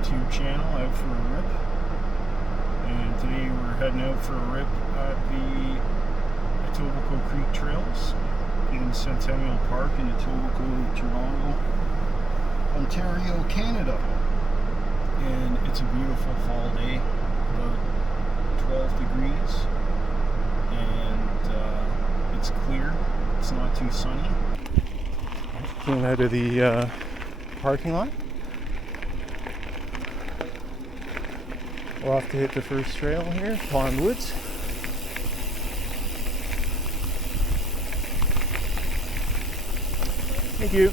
YouTube channel, Out for a Rip. And today we're heading out for a rip at the Etobicoke Creek Trails in Centennial Park in Etobicoke, Toronto, Ontario, Canada. And it's a beautiful fall day, about 12 degrees, and it's clear, it's not too sunny. Came out of the parking lot. We'll have to hit the first trail here, Pond Woods. Thank you.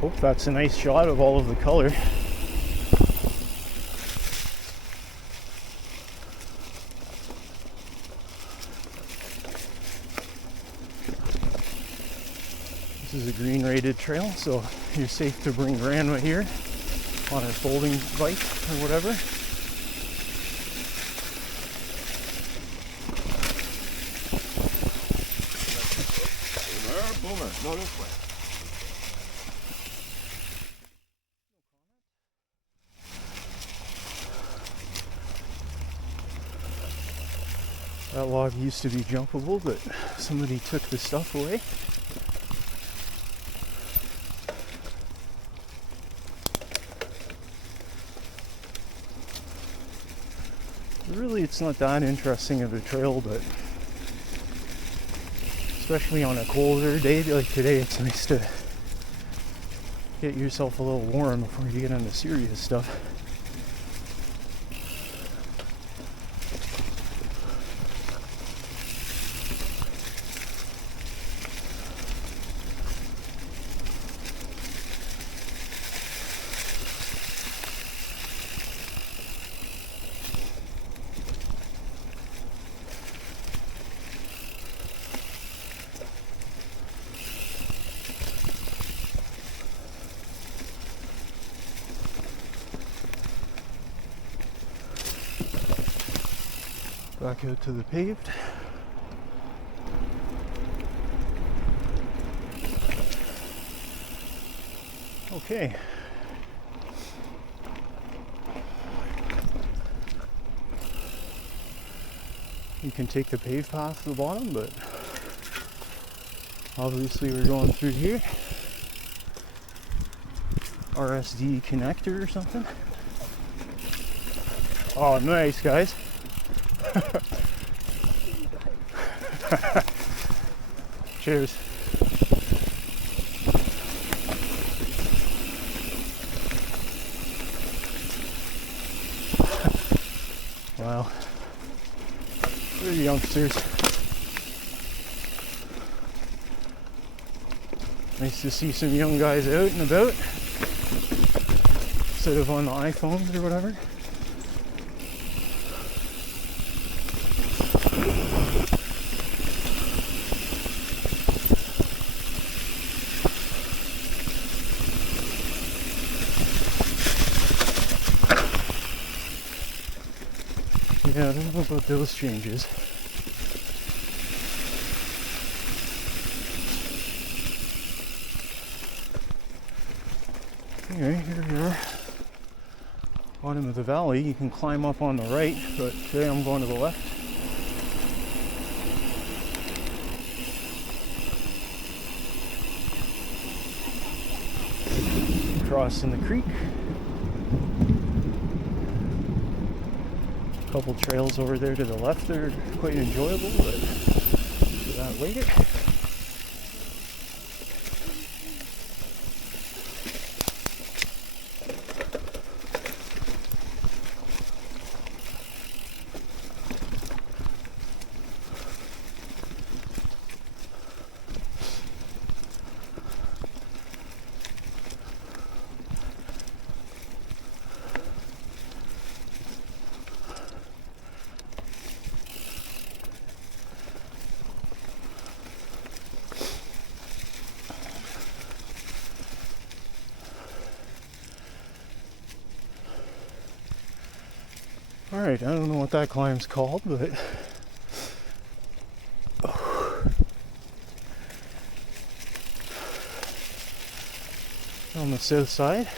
Hope that's a nice shot of all of the color. This is a green rated trail, so you're safe to bring grandma here on her folding bike or whatever. Boomer, go this way. That log used to be jumpable, but somebody took the stuff away. Really, it's not that interesting of a trail, but especially on a colder day like today, it's nice to get yourself a little warm before you get into serious stuff. Back out to the paved. Okay. You can take the paved path to the bottom, but obviously we're going through here. RFG connector or something. Oh, nice, guys. Cheers. Wow. They're youngsters. Nice to see some young guys out and about instead of on the iPhones or whatever. Yeah, I don't know about those changes. Anyway, here we are. Bottom of the valley. You can climb up on the right, but today I'm going to the left. Crossing the creek. Couple trails over there to the left that are quite enjoyable, but do that later. Alright, I don't know what that climb's called, but the south side.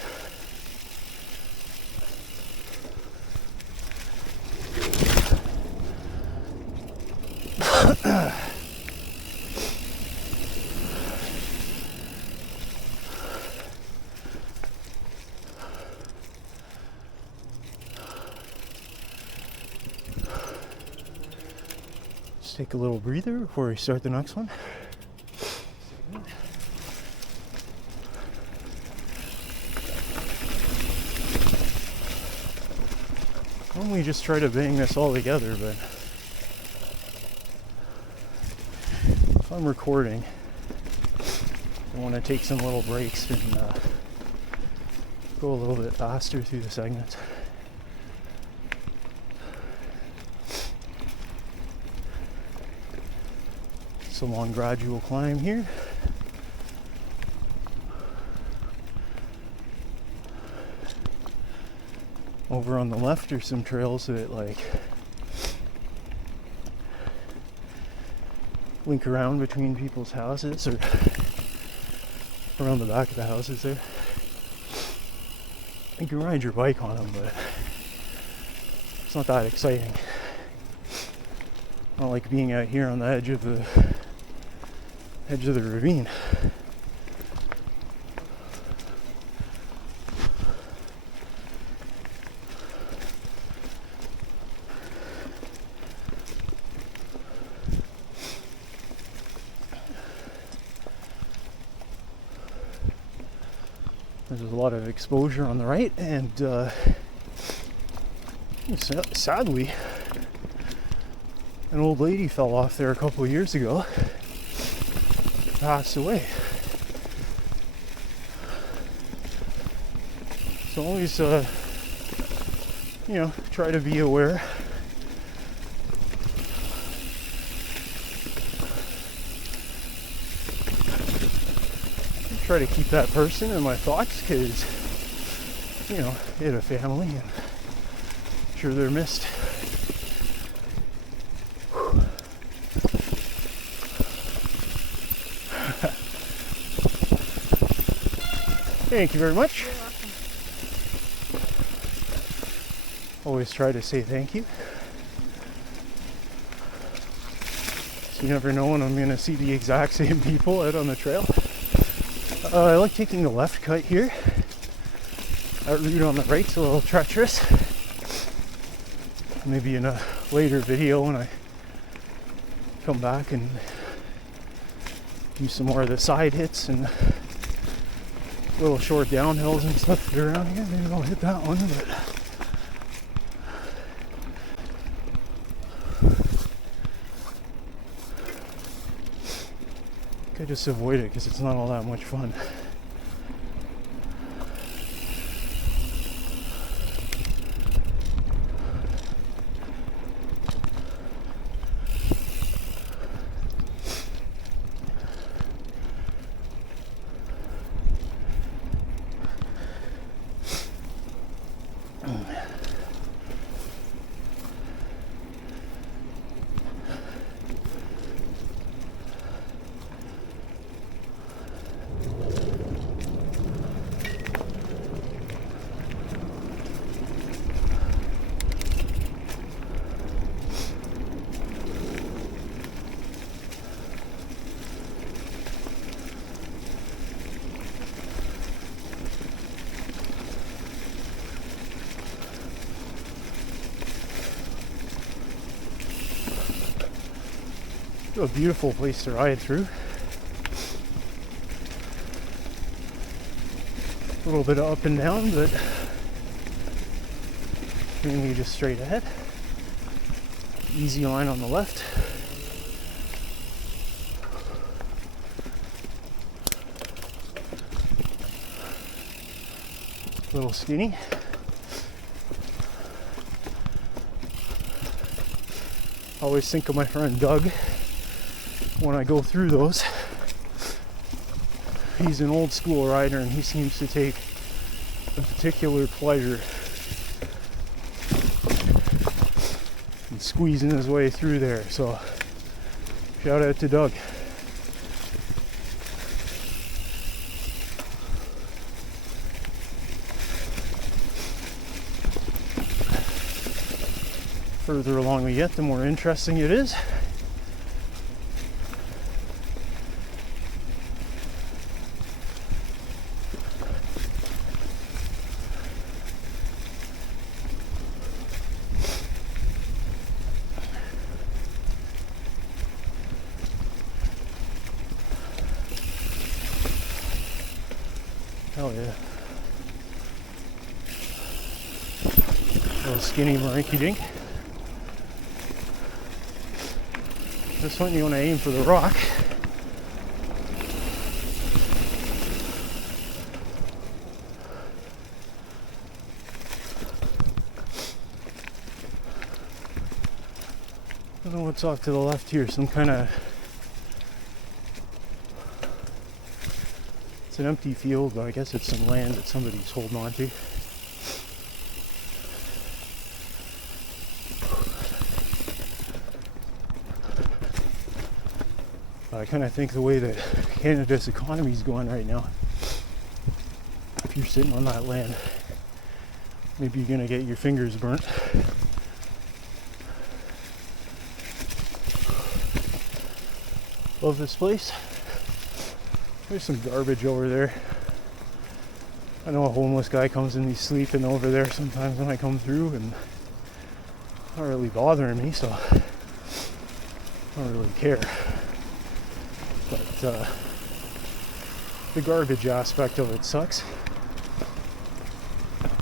Just take a little breather before we start the next one. Why don't we just try to bang this all together, but if I'm recording, I want to take some little breaks and go a little bit faster through the segments. It's a long gradual climb here. Over on the left are some trails that like link around between people's houses or around the back of the houses there. You can ride your bike on them, but it's not that exciting. Not like being out here on the edge of the ravine. There's a lot of exposure on the right, and sadly, an old lady fell off there a couple of years ago, passed away. So always, try to be aware. Try to keep that person in my thoughts because, they had a family and I'm sure they're missed. Thank you very much. You're welcome. Always try to say thank you. So you never know when I'm going to see the exact same people out on the trail. I like taking the left cut here. That route on the right's a little treacherous. Maybe in a later video when I come back and do some more of the side hits and little short downhills and stuff that are around here. Maybe I'll hit that one, but I just avoid it because it's not all that much fun. A beautiful place to ride through. A little bit of up and down, but mainly just straight ahead. Easy line on the left. A little skinny. Always think of my friend Doug when I go through those. He's an old school rider and he seems to take a particular pleasure in squeezing his way through there. So shout out to Doug. further along we get, the more interesting it is. Hell yeah. Little skinny marinky dink. This one you want to aim for the rock. I don't know what's off to the left here, some kind of, it's an empty field, but I guess it's some land that somebody's holding on to. I kind of think the way that Canada's economy is going right now, if you're sitting on that land, maybe you're going to get your fingers burnt. Love this place. There's some garbage over there. I know a homeless guy comes and he's sleeping over there sometimes when I come through, and not really bothering me, so I don't really care. But the garbage aspect of it sucks.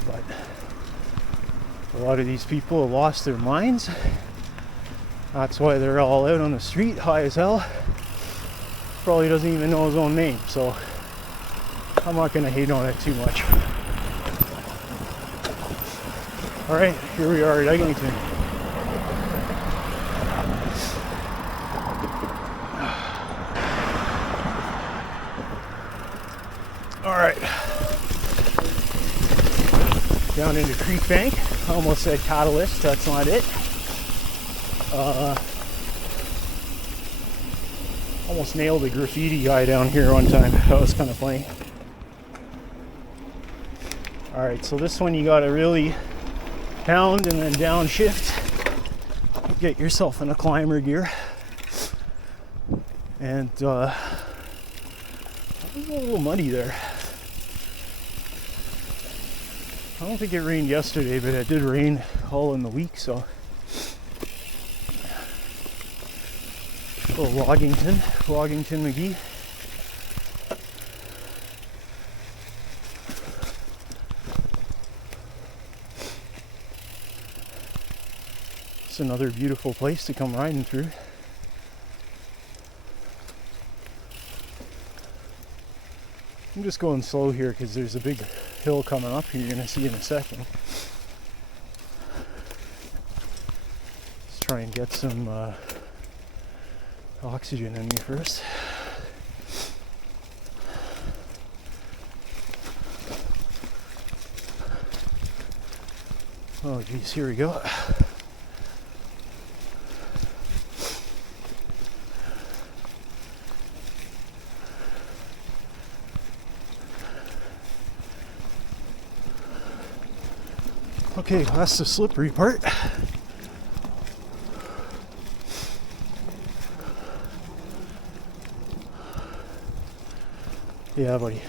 But a lot of these people have lost their minds. That's why they're all out on the street, high as hell. Probably doesn't even know his own name, so I'm not gonna hate on it too much. Alright, here we are at Meglington. Alright. Down into Creekbank. I almost said Catalyst, that's not it. Almost nailed a graffiti guy down here one time. That was kind of funny. Alright, so this one you gotta really pound and then downshift. Get yourself in a climber gear. And it was a little muddy there. I don't think it rained yesterday, but it did rain all in the week, so. Little Loggington McGee. It's another beautiful place to come riding through. I'm just going slow here because there's a big hill coming up here you're going to see in a second. Let's try and get some oxygen in me first. Oh geez, here we go. Okay, that's the slippery part. Yeah, buddy.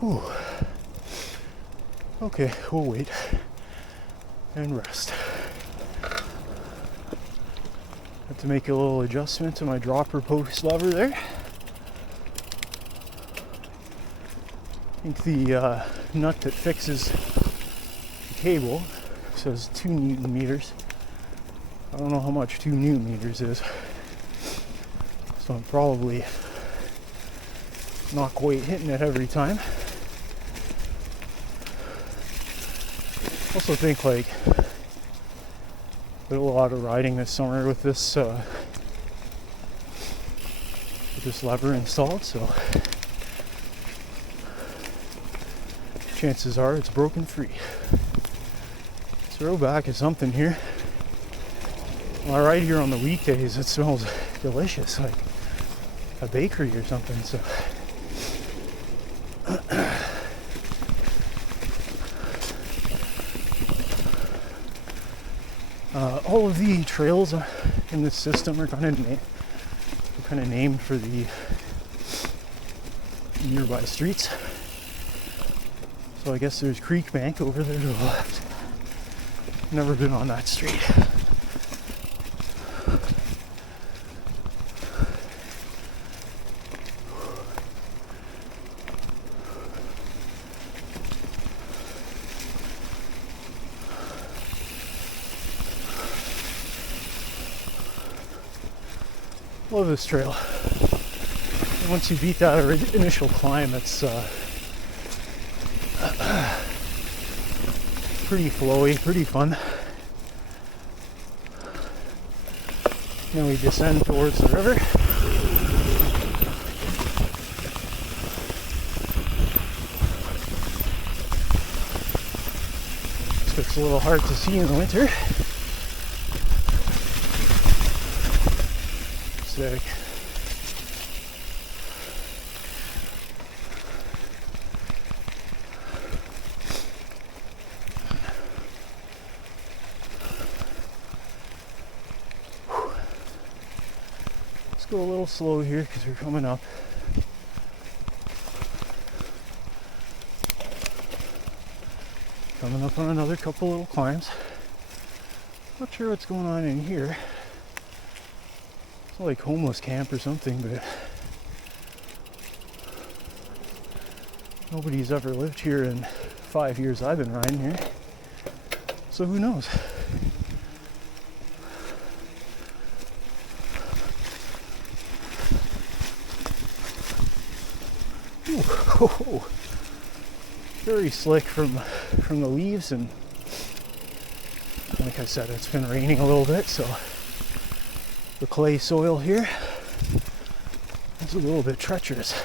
Whew. Okay, we'll wait and rest. Have to make a little adjustment to my dropper post lever there. I think the nut that fixes the cable says 2 Newton meters. I don't know how much 2 Newton meters is, so I'm probably not quite hitting it every time. Also think like did a lot of riding this summer with this lever installed, so chances are it's broken free. Throwback is something here. When I ride here on the weekdays, it smells delicious, like a bakery or something. So All of the trails in this system are kind of named for the nearby streets. So I guess there's Creekbank over there to the left. Never been on that street. Love this trail. And once you beat that initial climb, it's pretty flowy, pretty fun. Then we descend towards the river. So it's a little hard to see in the winter. Sick. Let's go a little slow here because we're coming up. Coming up on another couple little climbs. Not sure what's going on in here. It's like homeless camp or something, but nobody's ever lived here in 5 years I've been riding here. So who knows? Ooh, very slick from the leaves, and like I said, it's been raining a little bit, so the clay soil here is a little bit treacherous.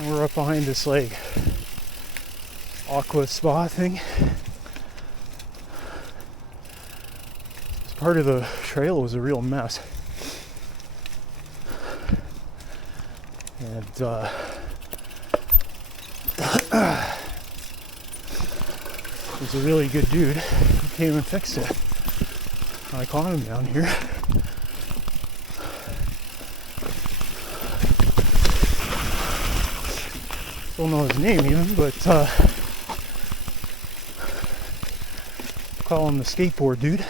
And we're up behind this like aqua spa thing. This part of the trail was a real mess. And there's a really good dude who came and fixed it. I caught him down here. Don't know his name even, but call him the skateboard dude.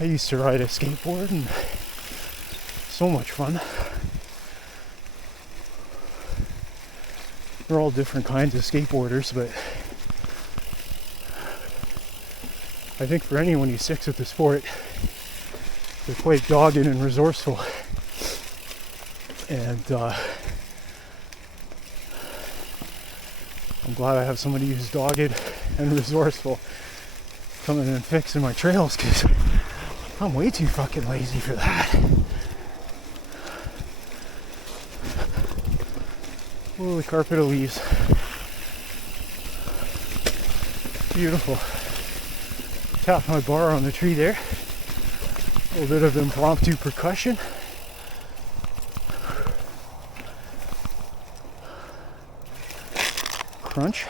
I used to ride a skateboard, and so much fun. They're all different kinds of skateboarders, but I think for anyone who sticks with the sport, they're quite dogged and resourceful, and I'm glad I have somebody who's dogged and resourceful coming and fixing my trails, because I'm way too fucking lazy for that. Oh, the carpet of leaves. Beautiful. Tapped my bar on the tree there. A little bit of impromptu percussion. Crunch.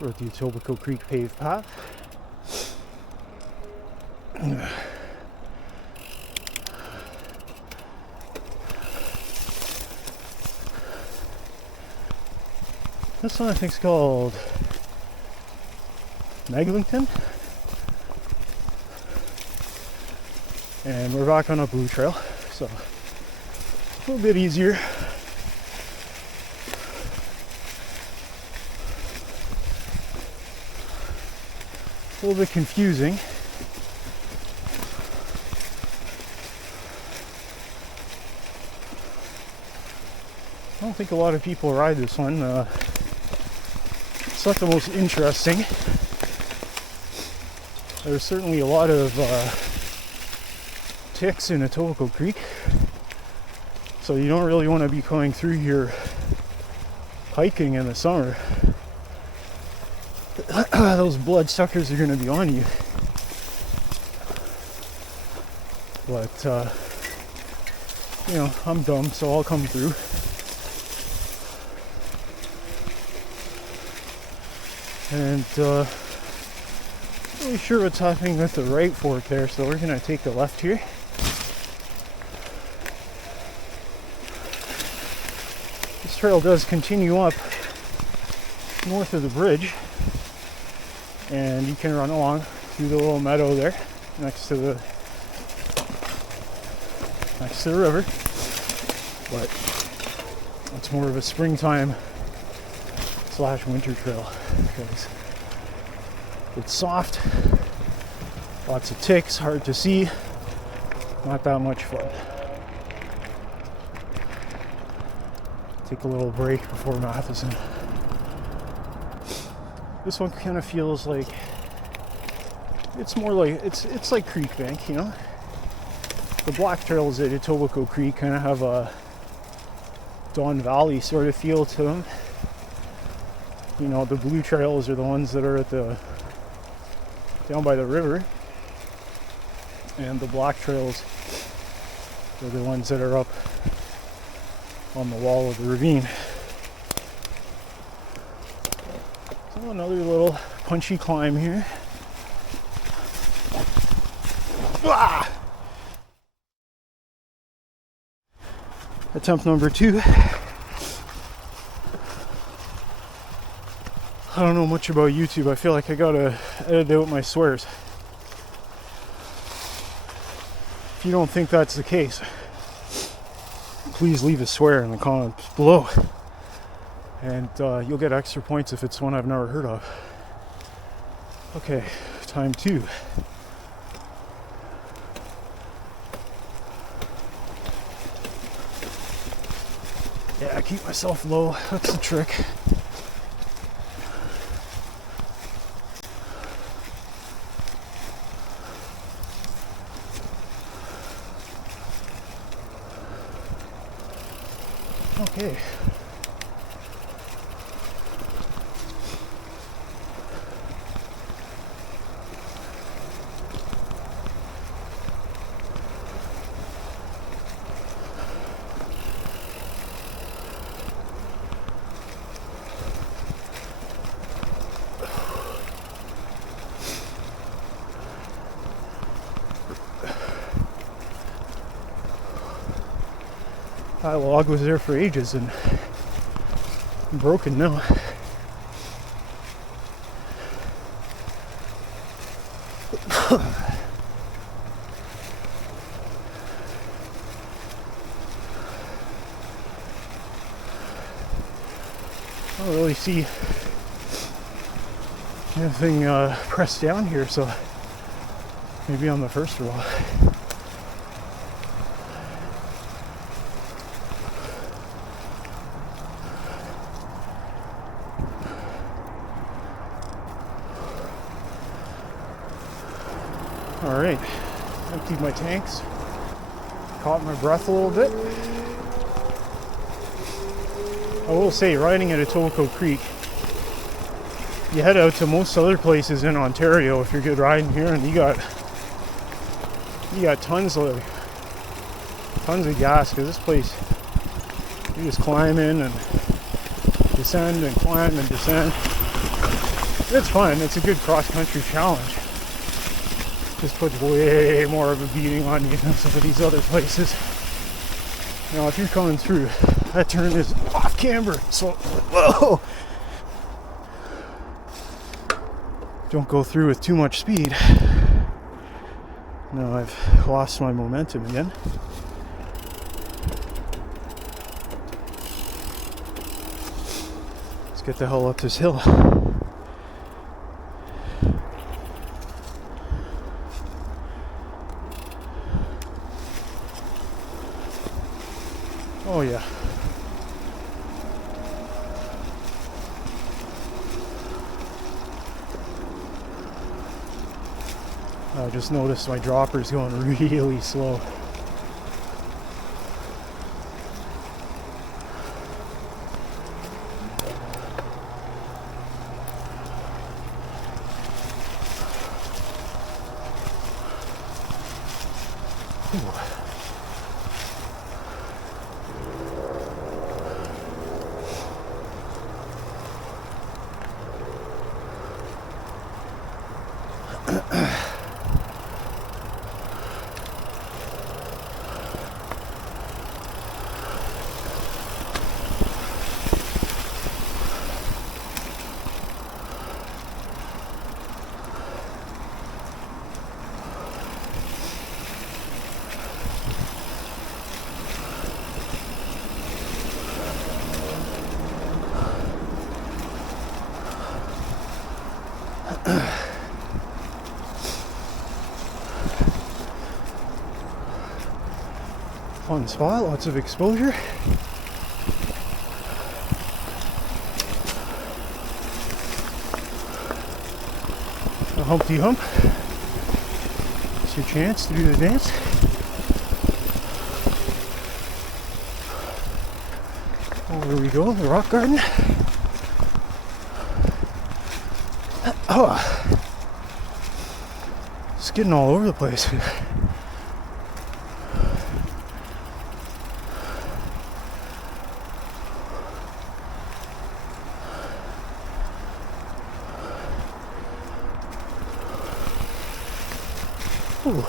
We're at the Etobicoke Creek paved path. This one I think is called Meglington. And we're back on a blue trail, so a little bit easier. a little bit confusing. I don't think a lot of people ride this one. It's not the most interesting. There's certainly a lot of ticks in Etobicoke Creek, so you don't really want to be going through here hiking in the summer. Those bloodsuckers are going to be on you. But you know, I'm dumb, so I'll come through. And not really sure what's happening with the right fork there, so we're gonna take a left here. This trail does continue up north of the bridge, and you can run along through the little meadow there next to the river. But it's more of a springtime / winter trail because it's soft, lots of ticks, hard to see, not that much fun. Take a little break before Matheson. This one kind of feels like it's more like it's like Creekbank, you know. The black trails at Etobicoke Creek kind of have a Don Valley sort of feel to them. You know, the blue trails are the ones that are at the down by the river, and the black trails are the ones that are up on the wall of the ravine. So another little punchy climb here. Ah! Attempt number 2. I don't know much about YouTube. I feel like I gotta edit out my swears. If you don't think that's the case, please leave a swear in the comments below. And you'll get extra points if it's one I've never heard of. Okay, time 2. Yeah, keep myself low. That's the trick. Okay. That log was there for ages and broken now. I don't really see anything pressed down here, so maybe I'm the first row. All right, emptied my tanks, caught my breath a little bit. I will say, riding at Etobicoke Creek, you head out to most other places in Ontario if you're good riding here, and you got tons of gas, because this place, you just climb in and descend and climb and descend. It's fun. It's a good cross-country challenge. Just puts way more of a beating on you than some of these other places. Now, if you're coming through, that turn is off camber, so whoa! Don't go through with too much speed. Now I've lost my momentum again. Let's get the hell up this hill. Oh yeah. I just noticed my dropper's going really slow. Fun spot, lots of exposure. A Humpty Hump. It's your chance to do the dance. Over we go, the rock garden. Oh, it's getting all over the place. Ooh.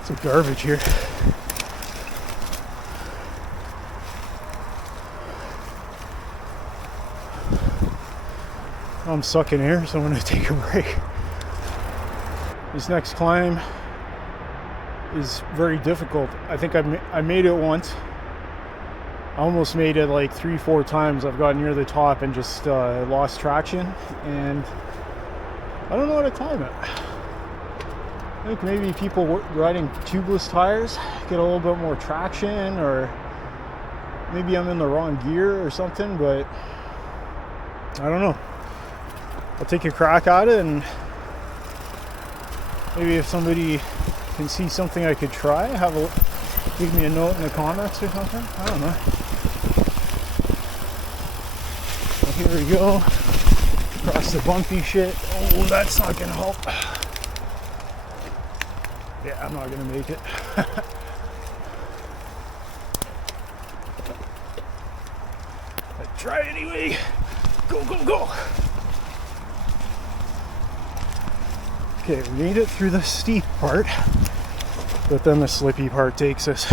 It's a garbage here. I'm sucking air, so I'm going to take a break. This next climb is very difficult. I think I made it once. I almost made it like 3-4 times. I've gotten near the top and just lost traction, and I don't know how to time it. I think maybe people riding tubeless tires get a little bit more traction, or maybe I'm in the wrong gear or something, but I don't know. I'll take a crack at it, and maybe if somebody can see something I could try, leave me a note in the comments or something. I don't know. Well, here we go. Across the bumpy shit. Oh, that's not gonna help. Yeah, I'm not gonna make it. But try anyway. Go, go, go. Okay, we made it through the steep part, but then the slippy part takes us.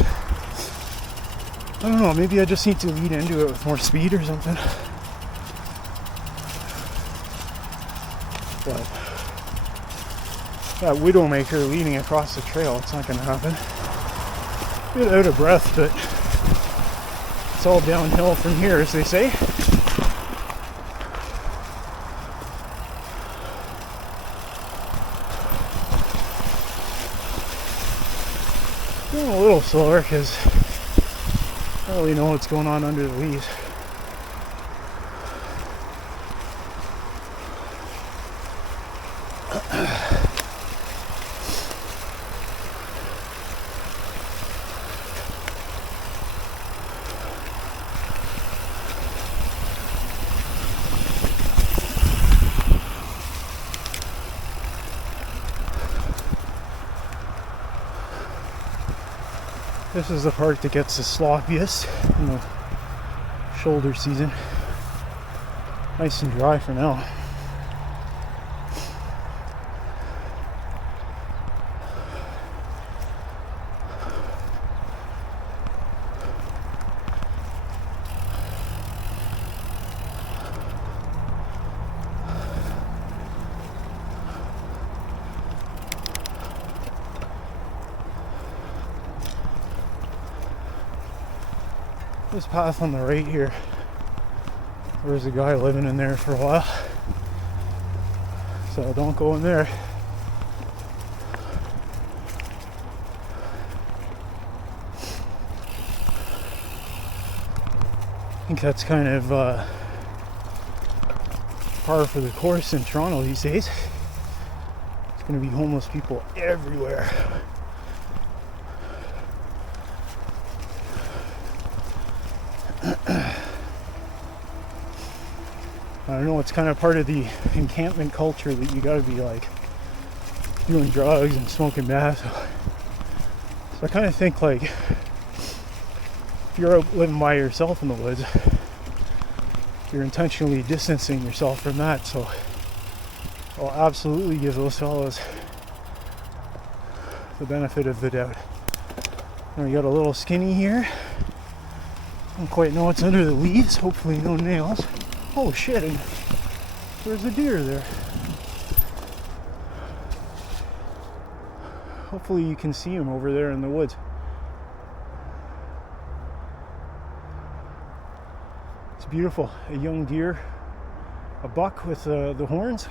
I don't know, maybe I just need to lead into it with more speed or something. But that Widowmaker leading across the trail, it's not going to happen. A bit out of breath, but it's all downhill from here, as they say. Going a little slower because I don't really know what's going on under the leaves. This is the part that gets the sloppiest in the shoulder season. Nice and dry for now. This path on the right here, there was a guy living in there for a while. so don't go in there. I think that's kind of par for the course in Toronto these days. There's going to be homeless people everywhere. I don't know, it's kind of part of the encampment culture that you gotta be like doing drugs and smoking meth. So I kind of think like if you're out living by yourself in the woods, you're intentionally distancing yourself from that. So I'll absolutely give those fellows the benefit of the doubt. Now we got a little skinny here. I don't quite know what's under the leaves. Hopefully no nails. Oh shit, and there's a deer there. Hopefully you can see him over there in the woods. It's beautiful. A young deer, a buck with the horns.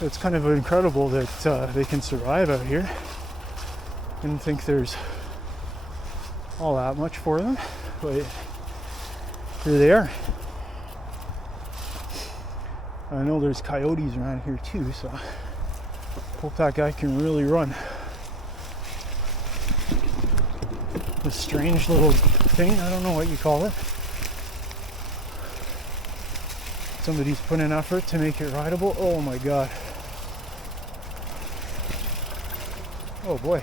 It's kind of incredible that they can survive out here. I didn't think there's all that much for them, but here they are. I know there's coyotes around here too, so hope that guy can really run. This strange little thing, I don't know what you call it. Somebody's put in effort to make it rideable. Oh my god. Oh boy.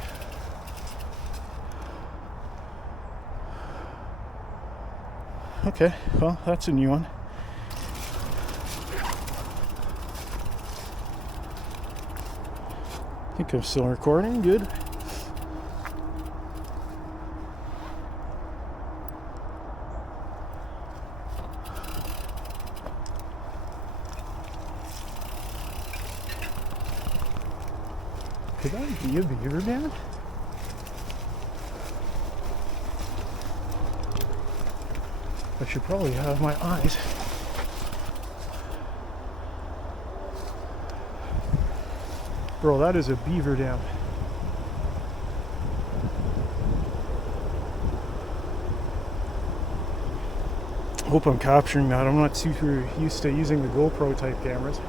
Okay, well, that's a new one. I think I'm still recording, good. Could that be a beaver dam? I should probably have my eyes. Bro, that is a beaver dam. Hope I'm capturing that. I'm not super used to using the GoPro type cameras.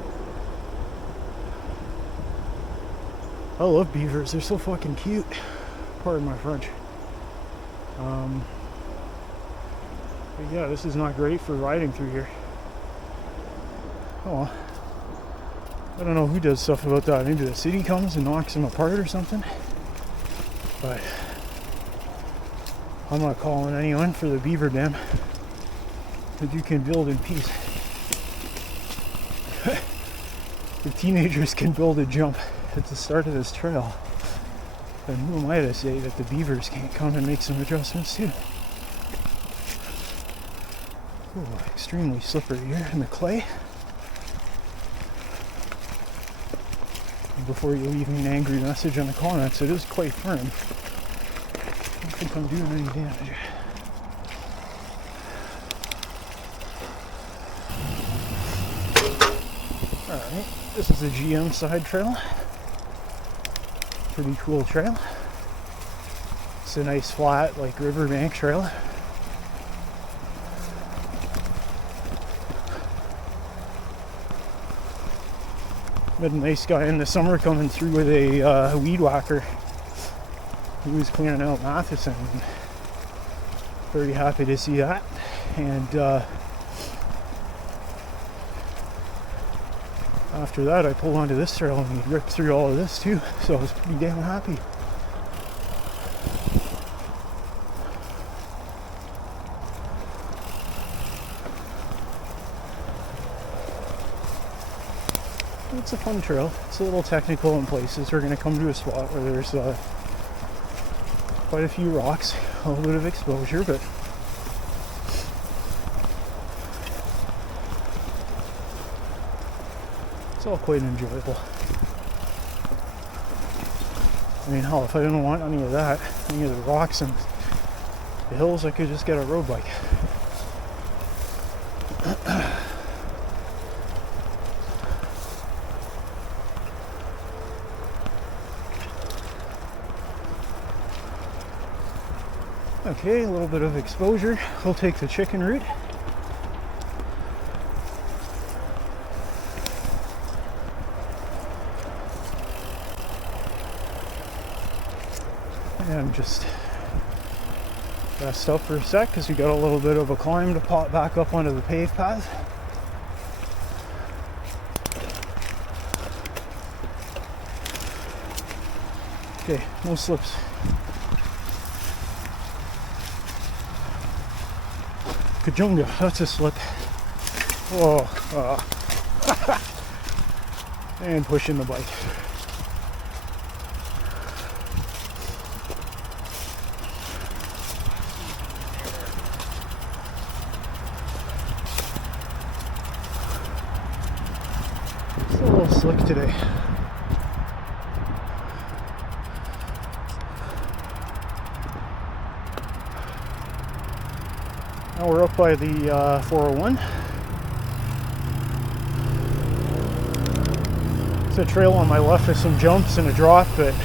I love beavers. They're so fucking cute. Pardon my French. But yeah, this is not great for riding through here. Oh, I don't know who does stuff about that. Maybe the city comes and knocks them apart or something. But I'm not calling anyone for the beaver dam that you can build in peace. The teenagers can build a jump at the start of this trail. And who am I to say that the beavers can't come and make some adjustments too? Oh, extremely slippery here in the clay. And before you leave me an angry message in the comments, it is quite firm. I don't think I'm doing any damage. Alright, this is the GM side trail. Pretty cool trail. It's a nice flat, like riverbank trail. Met a nice guy in the summer coming through with a weed whacker. He was clearing out Matheson. Very happy to see that. And after that, I pulled onto this trail and he ripped through all of this too. So I was pretty damn happy. It's a fun trail. It's a little technical in places. We're going to come to a spot where there's quite a few rocks, a little bit of exposure, but it's all quite enjoyable. I mean, hell, if I didn't want any of that, any of the rocks and the hills, I could just get a road bike. Okay, a little bit of exposure. We'll take the chicken route. And just rest up for a sec because we got a little bit of a climb to pop back up onto the paved path. Okay, no slips. Kajunga, that's a slip. Whoa. And pushing the bike. It's a little slick today. Now we're up by the 401. It's a trail on my left with some jumps and a drop, but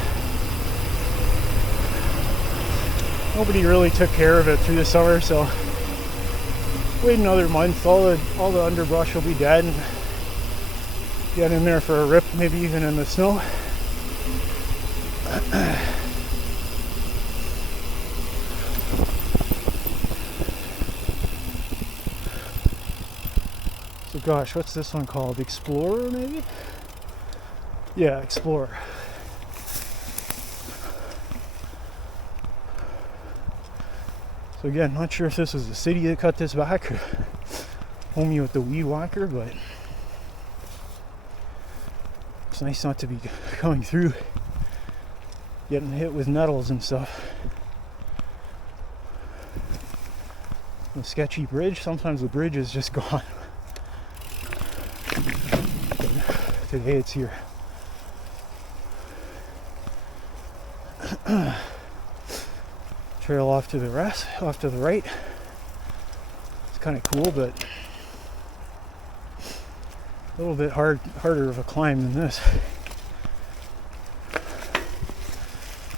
nobody really took care of it through the summer, so wait another month, all the underbrush will be dead and get in there for a rip, maybe even in the snow. So gosh, what's this one called? Explorer, maybe? Yeah, Explorer. So again, not sure if this was the city that cut this back or homie with the weed whacker, but it's nice not to be coming through, getting hit with nettles and stuff. The sketchy bridge, sometimes the bridge is just gone. Today it's here. Trail off to the right. It's kind of cool, but a little bit harder of a climb than this.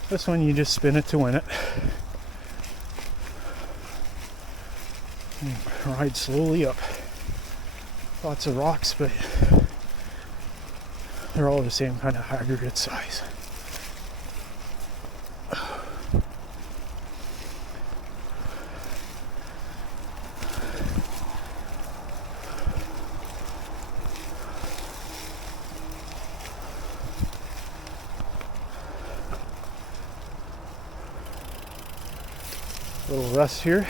This one you just spin it to win it. And ride slowly up. Lots of rocks, but they're all the same kind of aggregate size. Little rest here.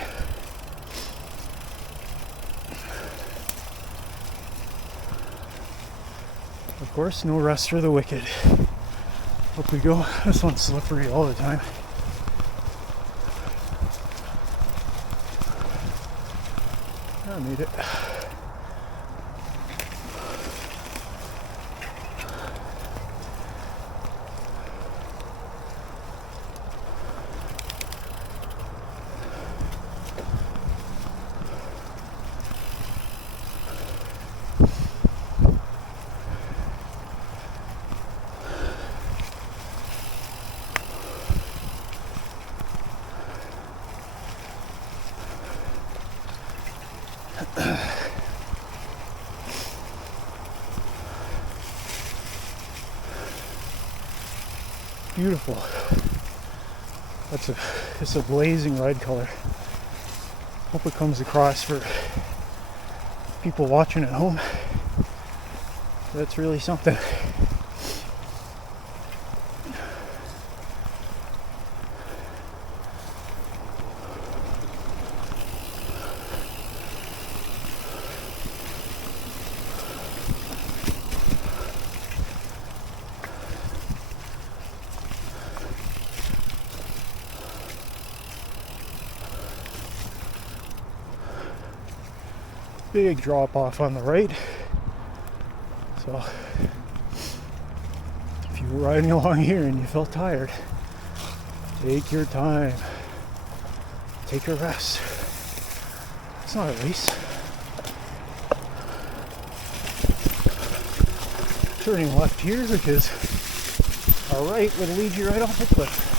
Of course, no rest for the wicked. Up we go. This one's slippery all the time. I made it. Beautiful. It's a blazing red color. Hope it comes across for people watching at home. That's really something. Big drop off on the right. So if you were riding along here and you felt tired, take your time. Take a rest. It's not a race. Turning left here because our right would lead you right off the cliff.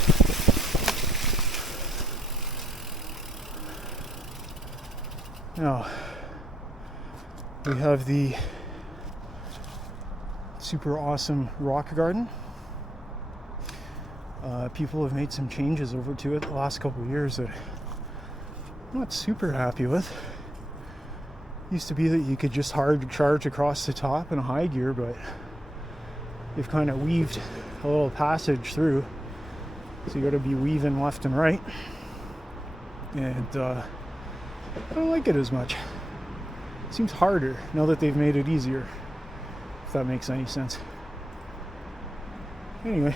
Now, we have the super awesome rock garden. People have made some changes over to it the last couple of years that I'm not super happy with. Used to be that you could just hard charge across the top in a high gear, but they've kind of weaved a little passage through, so you got to be weaving left and right, and I don't like it as much. It seems harder now that they've made it easier, if that makes any sense. Anyway,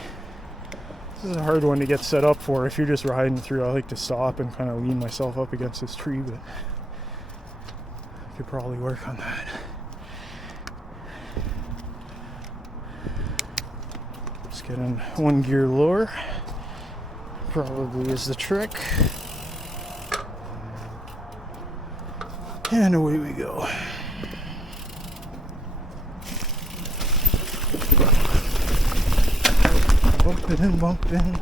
this is a hard one to get set up for. If you're just riding through, I like to stop and kind of lean myself up against this tree, but I could probably work on that. Just getting one gear lower probably is the trick. And away we go. Bumping and bumping.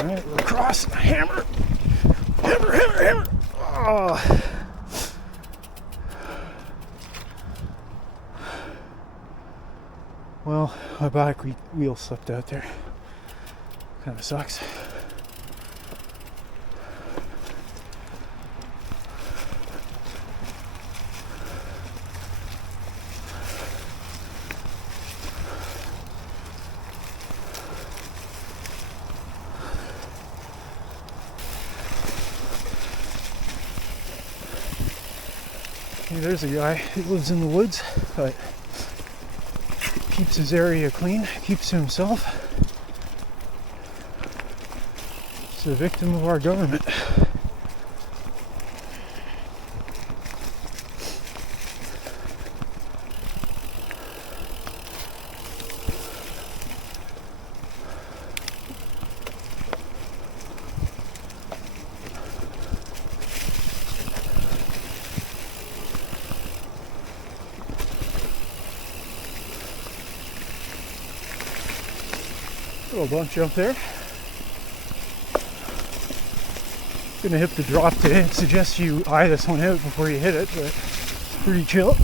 Alright, we're across. Hammer! Hammer, hammer, hammer! Oh. Well, my back wheel slipped out there. Kind of sucks. Hey, there's a guy who lives in the woods, but keeps his area clean, keeps to himself. He's a victim of our government. Little bunch up there. Gonna hit the drop today. I'd suggest you eye this one out before you hit it, but it's pretty chill.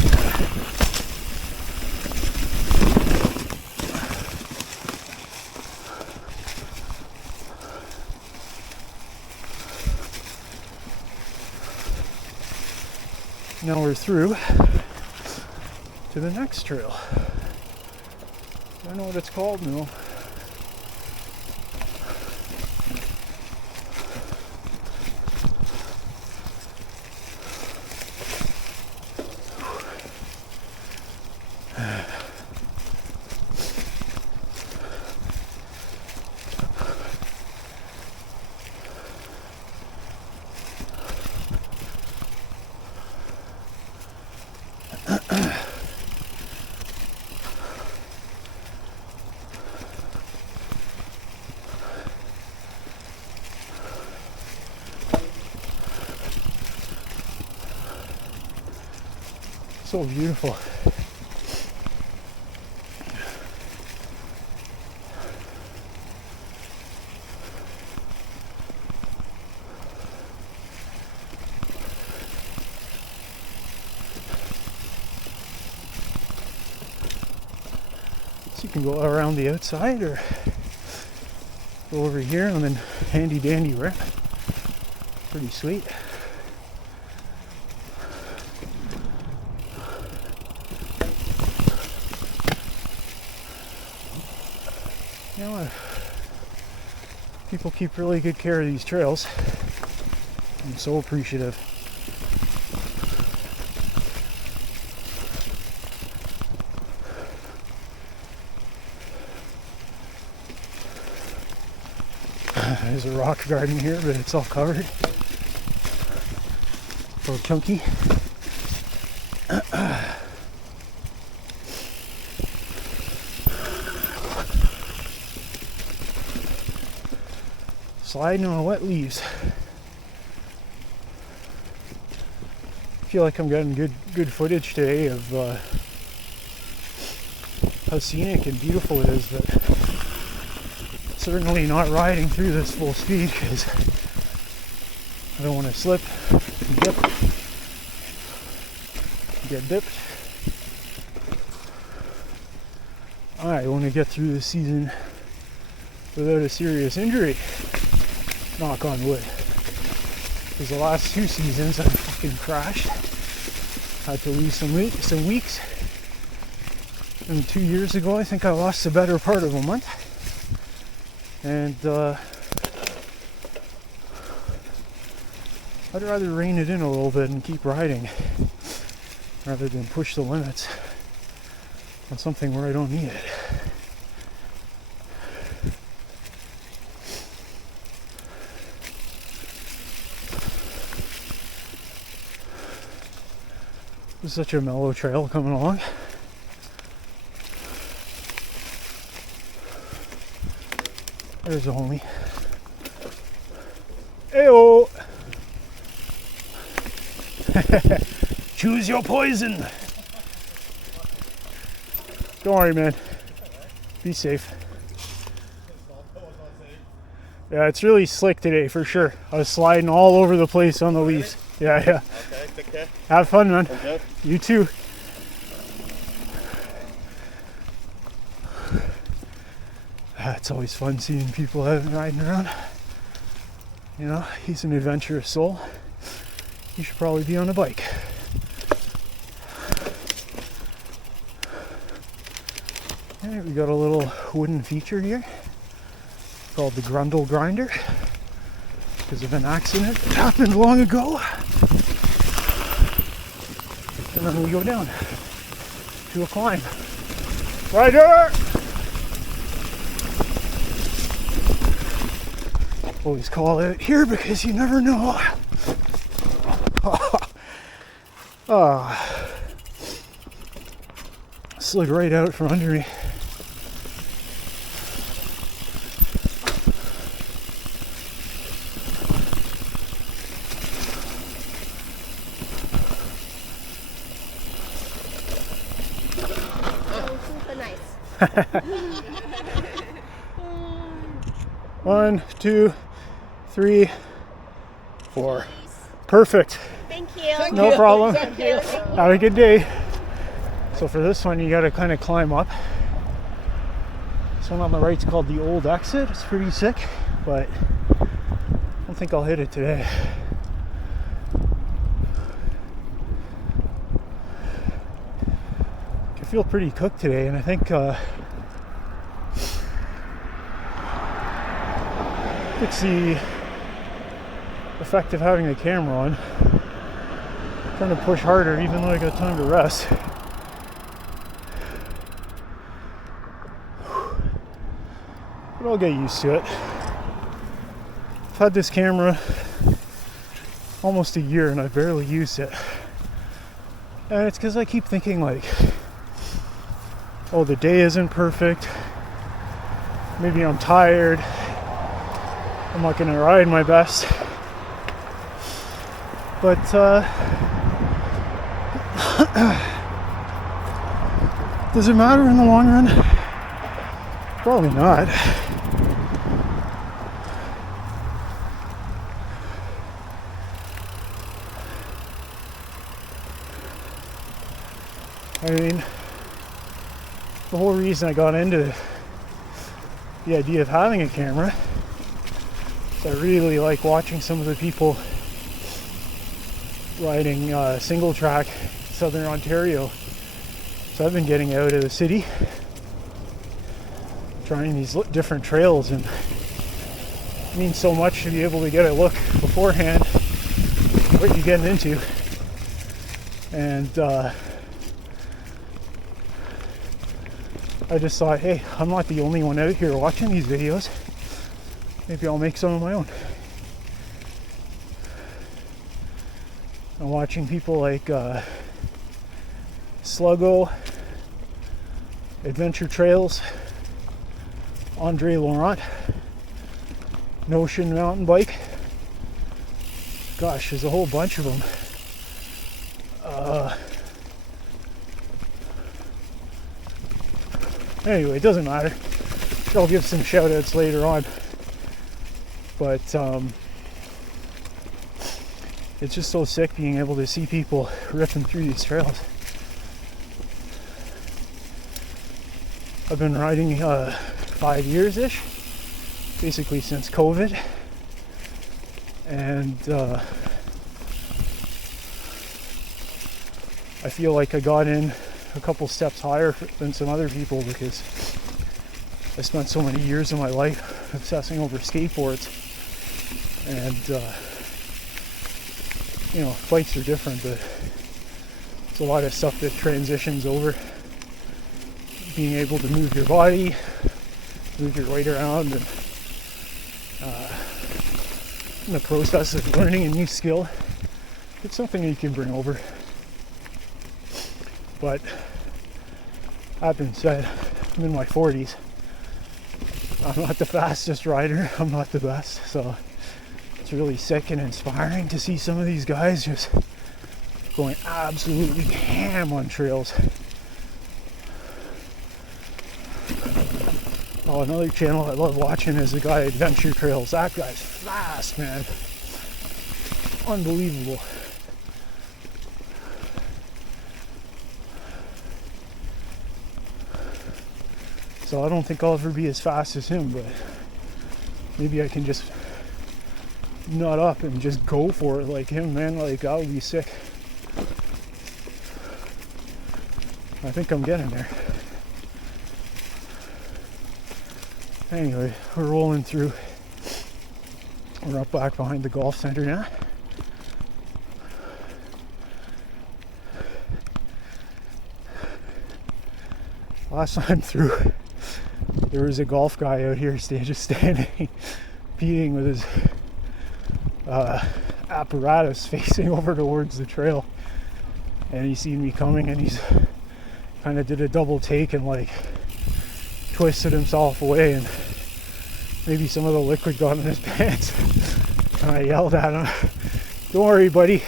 Now we're through to the next trail. I don't know what it's called now. So beautiful. So you can go around the outside or go over here and then handy dandy rip. Pretty sweet. You know, people keep really good care of these trails. I'm so appreciative. There's a rock garden here, but it's all covered. A little chunky. Sliding on wet leaves. I feel like I'm getting good footage today of how scenic and beautiful it is, but certainly not riding through this full speed because I don't want to slip and dip, get dipped. I want to get through the season without a serious injury. Knock on wood. Because the last 2 seasons I fucking crashed. Had to lose some weeks. And 2 years ago I think I lost the better part of a month. And I'd rather rein it in a little bit and keep riding rather than push the limits on something where I don't need it. This is such a mellow trail coming along. There's a homie. Ayo! Choose your poison! Don't worry, man. Be safe. Yeah, it's really slick today for sure. I was sliding all over the place on the leaves. Yeah. Okay, take care. Have fun, man. Okay. You too. It's always fun seeing people out and riding around. You know, he's an adventurous soul. He should probably be on a bike. Alright, we got a little wooden feature here called the Grundle Grinder because of an accident that happened long ago. And then we go down to a climb. Rider! Always call out here because you never know. Slid right out from under me. Super nice. 1, 2, 3, 4. Perfect. Thank you. No problem. Thank you. Have a good day. So for this one, you got to kind of climb up. This one on the right's called the Old Exit. It's pretty sick, but I don't think I'll hit it today. I feel pretty cooked today, and I think it's the effect of having the camera on. I'm trying to push harder even though I got time to rest. But I'll get used to it. I've had this camera almost a year and I've barely used it. And it's because I keep thinking like, oh, the day isn't perfect. Maybe I'm tired. I'm not gonna ride my best. But does it matter in the long run? Probably not. I mean, the whole reason I got into the idea of having a camera is I really like watching some of the people riding single track Southern Ontario. So I've been getting out of the city, trying these different trails, and it means so much to be able to get a look beforehand at what you're getting into. And I just thought, hey, I'm not the only one out here watching these videos. Maybe I'll make some of my own. I'm watching people like Sluggo, Adventure Trails, Andre Laurent, Notion Mountain Bike. Gosh, there's a whole bunch of them. Anyway, it doesn't matter. I'll give some shout outs later on. But it's just so sick being able to see people ripping through these trails. I've been riding 5 years-ish, basically since COVID. And I feel like I got in a couple steps higher than some other people because I spent so many years of my life obsessing over skateboards. And you know, bikes are different, but it's a lot of stuff that transitions over. Being able to move your body, move your weight around, and in the process of learning a new skill, it's something you can bring over. But that being said, I'm in my 40s. I'm not the fastest rider, I'm not the best, so it's really sick and inspiring to see some of these guys just going absolutely ham on trails. Oh, another channel I love watching is the guy Adventure Trails. That guy's fast, man. Unbelievable. So I don't think I'll ever be as fast as him, but maybe I can just nut up and just go for it like him, man. Like, that would be sick. I think I'm getting there. Anyway, we're rolling through. We're up back behind the golf center now. Last time through, there was a golf guy out here just standing, peeing with his apparatus facing over towards the trail. And he seen me coming and he's kind of did a double take and like twisted himself away, and maybe some of the liquid got in his pants. And I yelled at him, "Don't worry, buddy,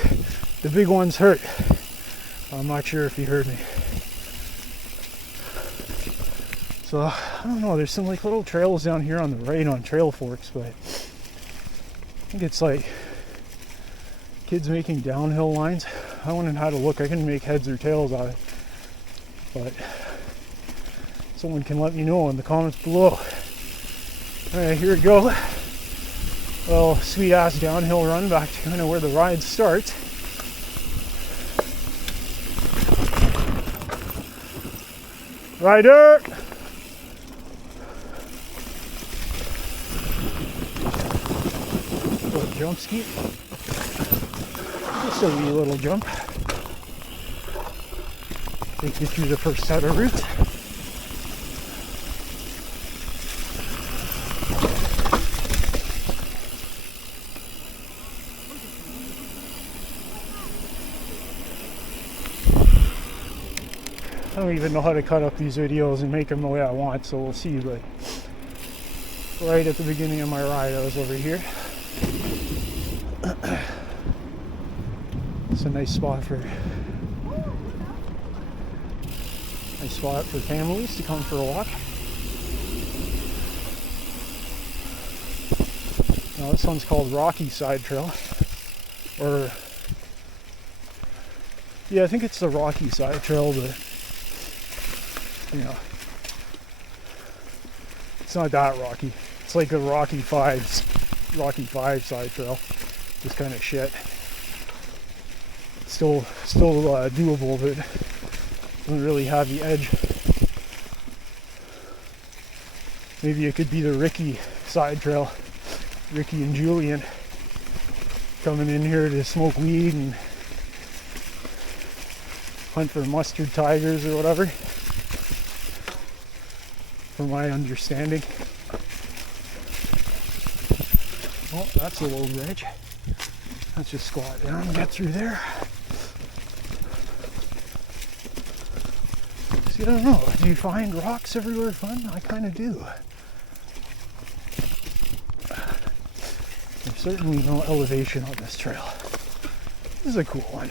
the big one's hurt." I'm not sure if he heard me. So I don't know, there's some like little trails down here on the right on trail forks, but I think it's like kids making downhill lines. I wondered how to look. I can make heads or tails out of it, but someone can let me know in the comments below. Alright, here we go. Well, sweet ass downhill run back to kind of where the ride starts. Rider! Little jump ski. Just a wee little jump. Take you through the first set of routes. I don't even know how to cut up these videos and make them the way I want, so we'll see. But right at the beginning of my ride, I was over here. It's a nice spot for families to come for a walk. Now this one's called Rocky Side Trail, or yeah, I think it's the Rocky Side Trail, but you know, it's not that rocky. It's like a Rocky 5 side trail, just kind of shit. Still doable, but doesn't really have the edge. Maybe it could be the Ricky side trail. Ricky and Julian coming in here to smoke weed and hunt for mustard tigers or whatever, from my understanding. Oh, that's a low bridge. Let's just squat down and get through there. See, I don't know. Do you find rocks everywhere fun? I kind of do. There's certainly no elevation on this trail. This is a cool one.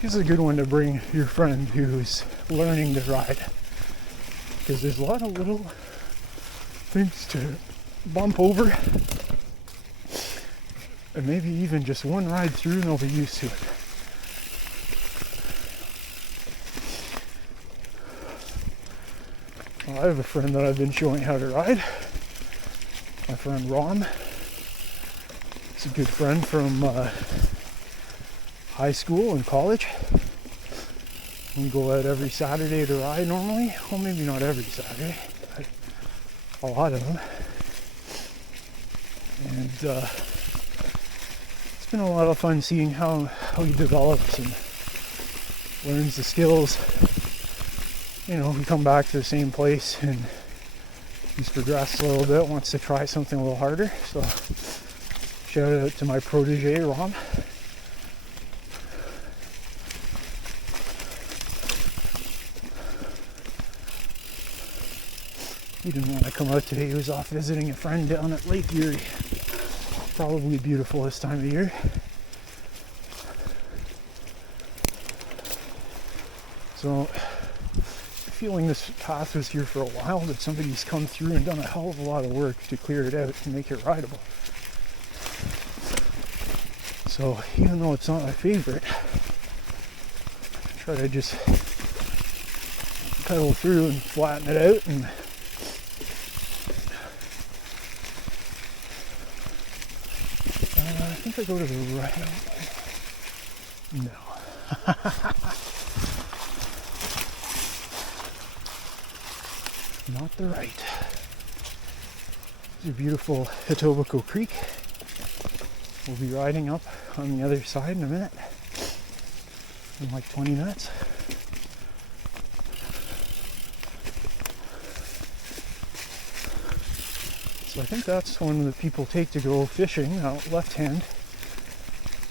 This is a good one to bring your friend who's learning to ride, because there's a lot of little things to bump over. And maybe even just one ride through and they'll be used to it. Well, I have a friend that I've been showing how to ride. My friend Ron. He's a good friend from high school and college. We go out every Saturday to ride normally. Well, maybe not every Saturday, but a lot of them. And it's been a lot of fun seeing how he develops and learns the skills. You know, we come back to the same place and he's progressed a little bit, wants to try something a little harder. So shout out to my protege, Ron. He didn't want to come out today. He was off visiting a friend down at Lake Erie. Probably beautiful this time of year. So, feeling this path was here for a while, that somebody's come through and done a hell of a lot of work to clear it out and make it rideable. So, even though it's not my favorite, I try to just pedal through and flatten it out and I think I go to the right. No. Not the right. This is a beautiful Etobicoke Creek. We'll be riding up on the other side in a minute. In like 20 minutes. So I think that's one that people take to go fishing out left hand.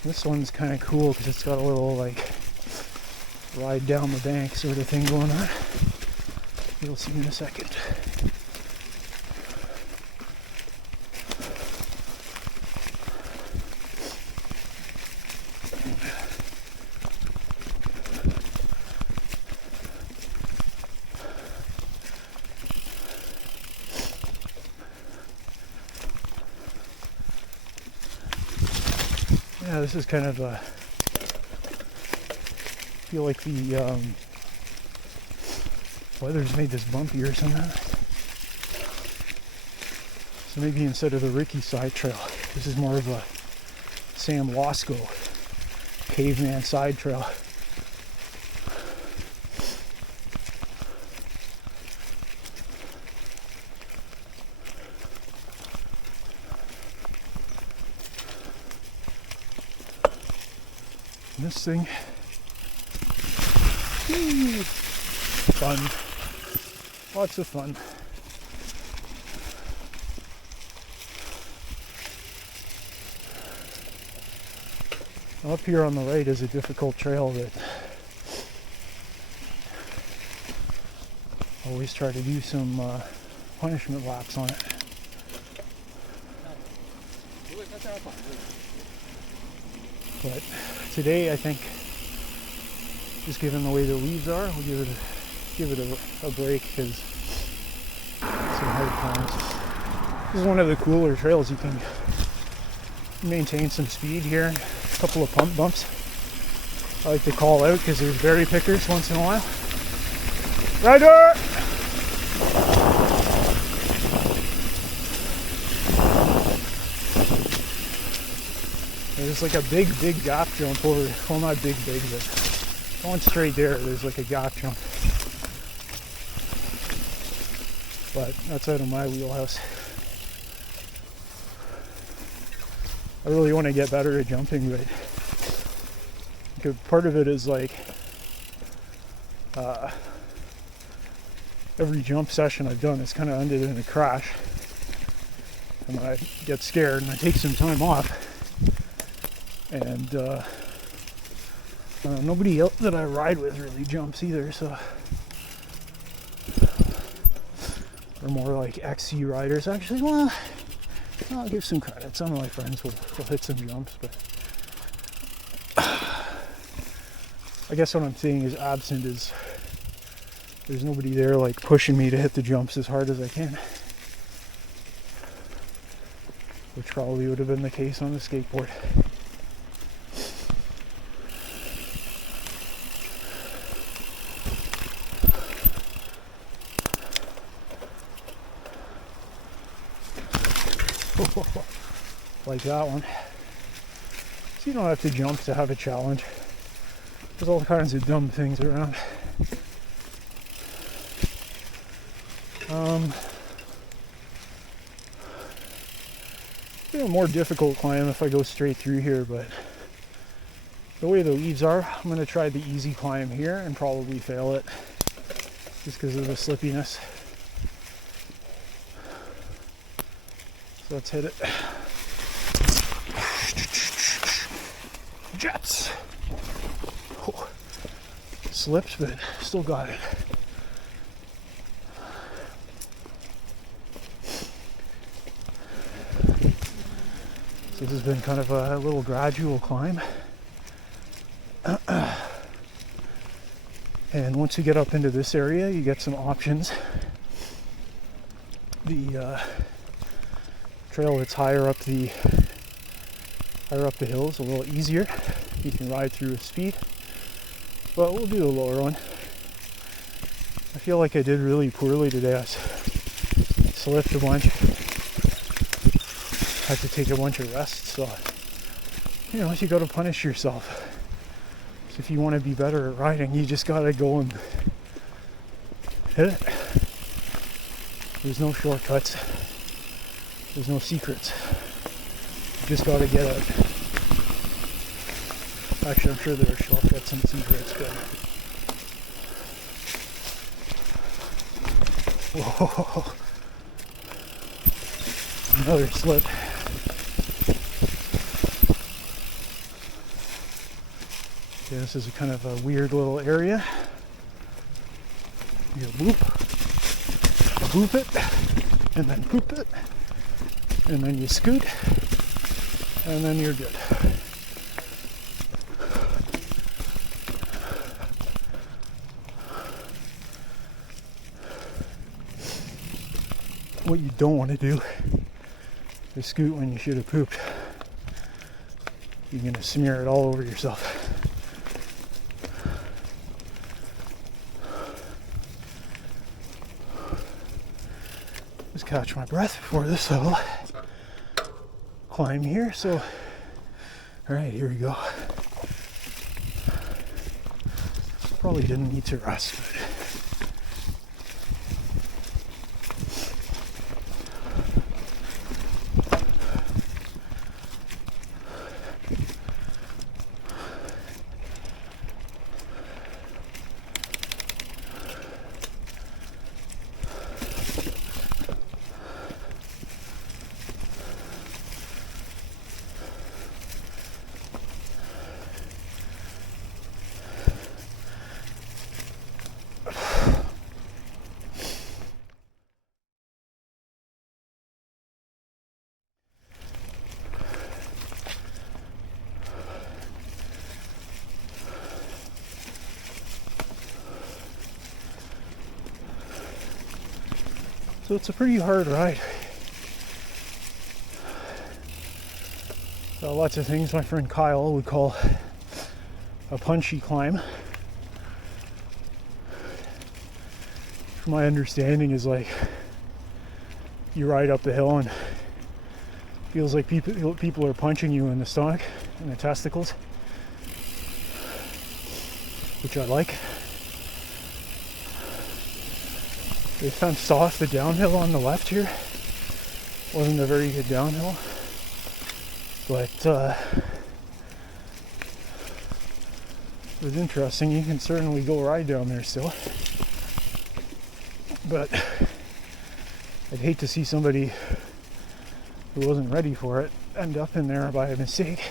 This one's kind of cool because it's got a little like ride down the bank sort of thing going on. You'll see in a second. Yeah, this is kind of I feel like the weather's made this bumpy or something. So maybe instead of the Ricky side trail, this is more of a Sam Wasco caveman side trail. And this thing, fun. Lots of fun. Up here on the right is a difficult trail that I always try to do some punishment laps on it. But today I think, just given the way the leaves are, we'll give it a break because some hard times. This is one of the cooler trails. You can maintain some speed here. A couple of pump bumps. I like to call out because there's berry pickers once in a while. Rider! There's like a big gap jump over, well not big, but going straight there's like a gap jump. But that's out of my wheelhouse. I really want to get better at jumping, but part of it is like every jump session I've done has kind of ended in a crash. And I get scared and I take some time off. And nobody else that I ride with really jumps either, so we're more like XC riders. Actually, well, I'll give some credit. Some of my friends will hit some jumps, but I guess what I'm saying is absent is there's nobody there like pushing me to hit the jumps as hard as I can. which probably would have been the case on the skateboard. Like that one. So you don't have to jump to have a challenge. There's all kinds of dumb things around. It's a more difficult climb if I go straight through here, but the way the leaves are, I'm going to try the easy climb here and probably fail it just because of the slippiness. So let's hit it. Jets! Oh, slipped, but still got it. So this has been kind of a little gradual climb. And once you get up into this area, you get some options. The trail that's higher up the hill is a little easier. You can ride through with speed, but we'll do the lower one. I feel like I did really poorly today. I slipped a bunch. Had to take a bunch of rests, so you know, you got to punish yourself. So if you want to be better at riding, you just got to go and hit it. There's no shortcuts. There's no secrets. You just got to get it. Actually, I'm sure there are shortcuts and secrets, but whoa, another slip. Okay, this is a kind of a weird little area. You boop it, and then poop it, and then you scoot, and then you're good. What you don't want to do is scoot when you should have pooped. You're going to smear it all over yourself. Just catch my breath before this little climb here. So, all right, here we go. Probably didn't need to rest, but so it's a pretty hard ride. Lots of things my friend Kyle would call a punchy climb. From my understanding is like you ride up the hill and it feels like people are punching you in the stomach and the testicles, which I like. They fenced off the downhill on the left here. Wasn't a very good downhill, but it was interesting. You can certainly go ride down there still, but I'd hate to see somebody who wasn't ready for it end up in there by a mistake.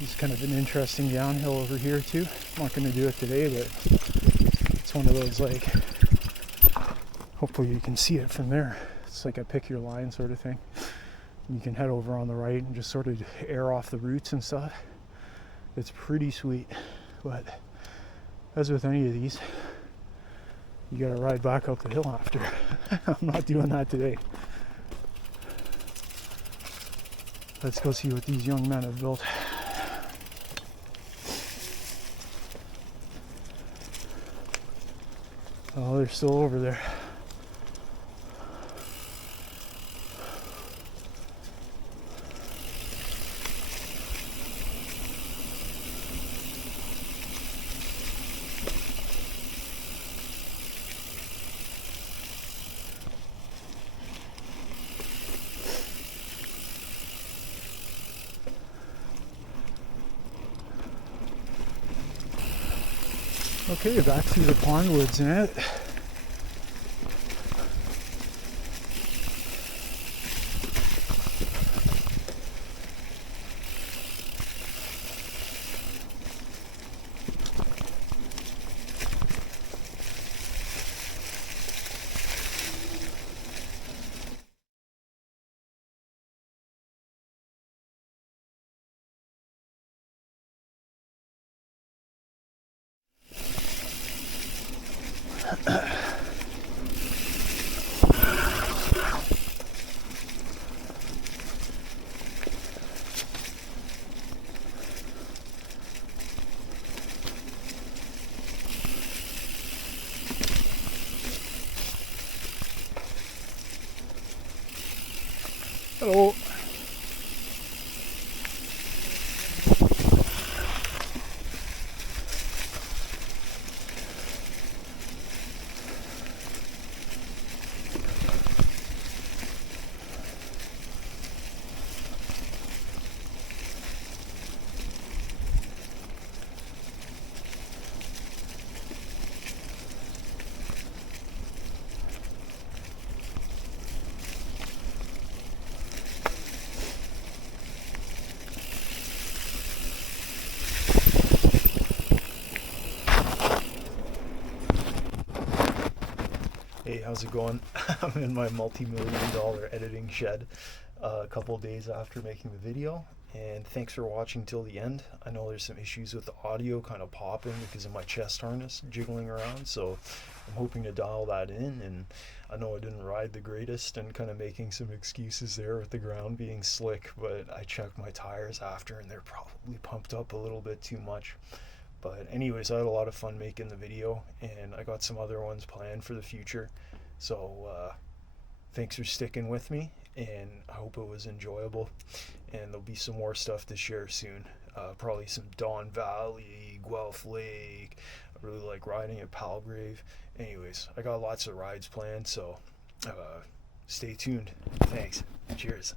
It's kind of an interesting downhill over here too. I'm not going to do it today, but it's one of those like hopefully you can see it from there. It's like a pick your line sort of thing. You can head over on the right and just sort of air off the roots and stuff. It's pretty sweet, but as with any of these, you gotta ride back up the hill after. I'm not doing that today. Let's go see what these young men have built. Oh, they're still over there. Okay, back through the pondwoods now. Hello. Hey, how's it going? I'm in my multi-million-dollar editing shed a couple days after making the video, and thanks for watching till the end. I know there's some issues with the audio kind of popping because of my chest harness jiggling around, so I'm hoping to dial that in. And I know I didn't ride the greatest and kind of making some excuses there with the ground being slick, but I checked my tires after and they're probably pumped up a little bit too much. But anyways, I had a lot of fun making the video, and I got some other ones planned for the future. So thanks for sticking with me, and I hope it was enjoyable. And there'll be some more stuff to share soon. Probably some Don Valley, Guelph Lake. I really like riding at Palgrave. Anyways, I got lots of rides planned, so stay tuned. Thanks. Cheers.